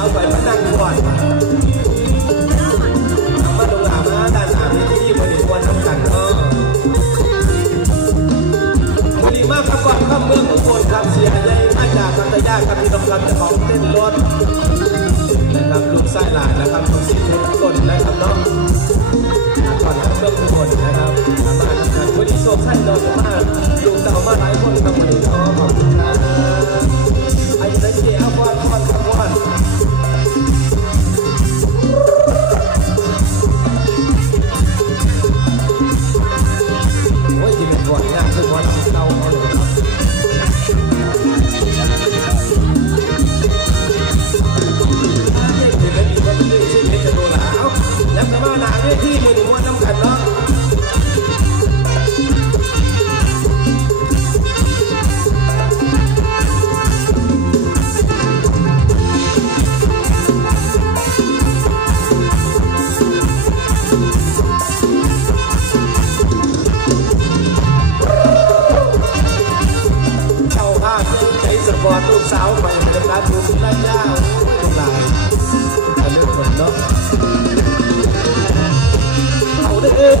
าวไปมานั่งก่อนเอามาดูหลามาด้านหาที่ที่บริวรทำกันเนาะดีมากครับก่อนข้าเมืองอุบลครับเสียใหญ่มาจากพัทยาครับพี่น้องรับเจ้าของเต้นรถนะครับลูกไส้หลานนะครับของสิบทุกคนนะครับเนาะก่อนข้าเมืองอุบลนะครับสามากันวันนี้โซ่ไส้เราจะมาลูกเต่ามาหลายคนครับวันนี้เนาขอบคุณครับ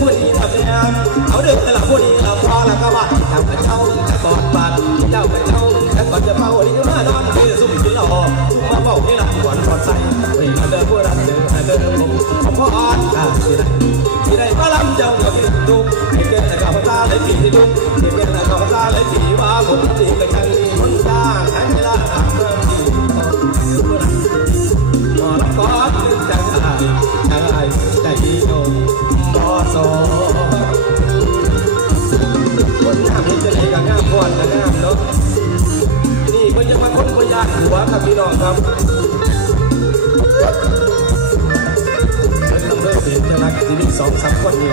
ผู้ดีทำงานเอาเด้อละผู้ดีละพอละก็ว่าทำกับเจ้าแค่บอดบาดเจ้ากับเจ้าแค่บอดจะเฝ้าดีมานอนเด้อสุ่มกินหล่อมาเฝ้านี่ละหวานหวานใส่เฮ้ยอันเด้อผู้รักเด้ออันเด้อผมผมพ่ออ่อนอ่าสิได้สิได้มาลำเจ้ากับพี่ดุเห็นเด้อแต่กับตาเลยพี่ดุเห็นเด้อแต่กับตาเลยพี่ว่าผมดีกับใครคน อายใจโยมพอสอคนงามนี่จะไหนกับงามพอนกับงามเนาะนี่ก็ยังมาคนคนยากหัวครับพี่น้องครับต้องเริ่มเปลี่ยนจะรักชีวิตสองสามคนนี่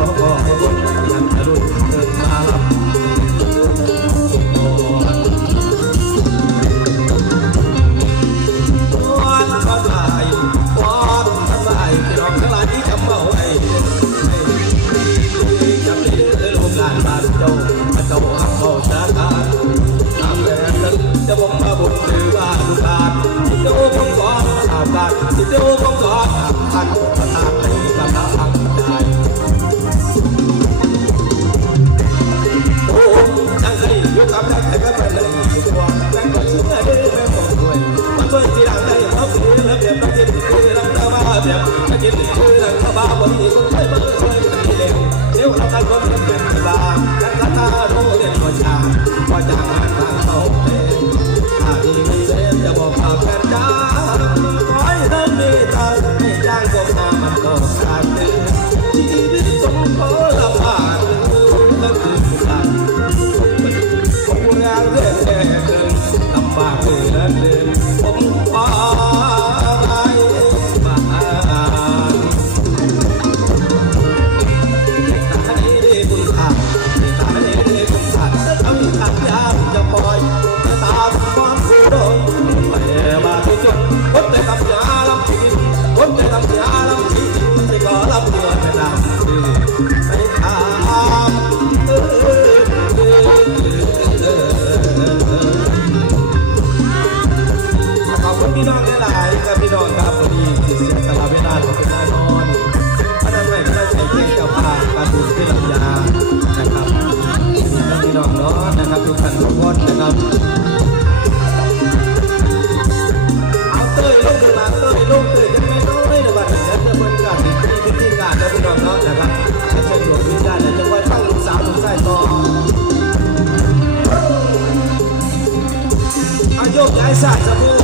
ที่ดูของตัวพันพันตาในตาตาอังใจโอ้นั่งสิอยู่กับแม่แต่ไม่เป็นไรตัวแม่ก็ชื่อเดิมแม่ก็รวยมันเป็นที่รักได้เขาคือระเบียบปทศคือรักธรรมะเบียบประเทศคือรักธรรมะวันนี้คนไทยมัเคยมีเร็วเร็วเราได้เป็นบ้าการกระทำโตเด่นหัวใจากงานมาา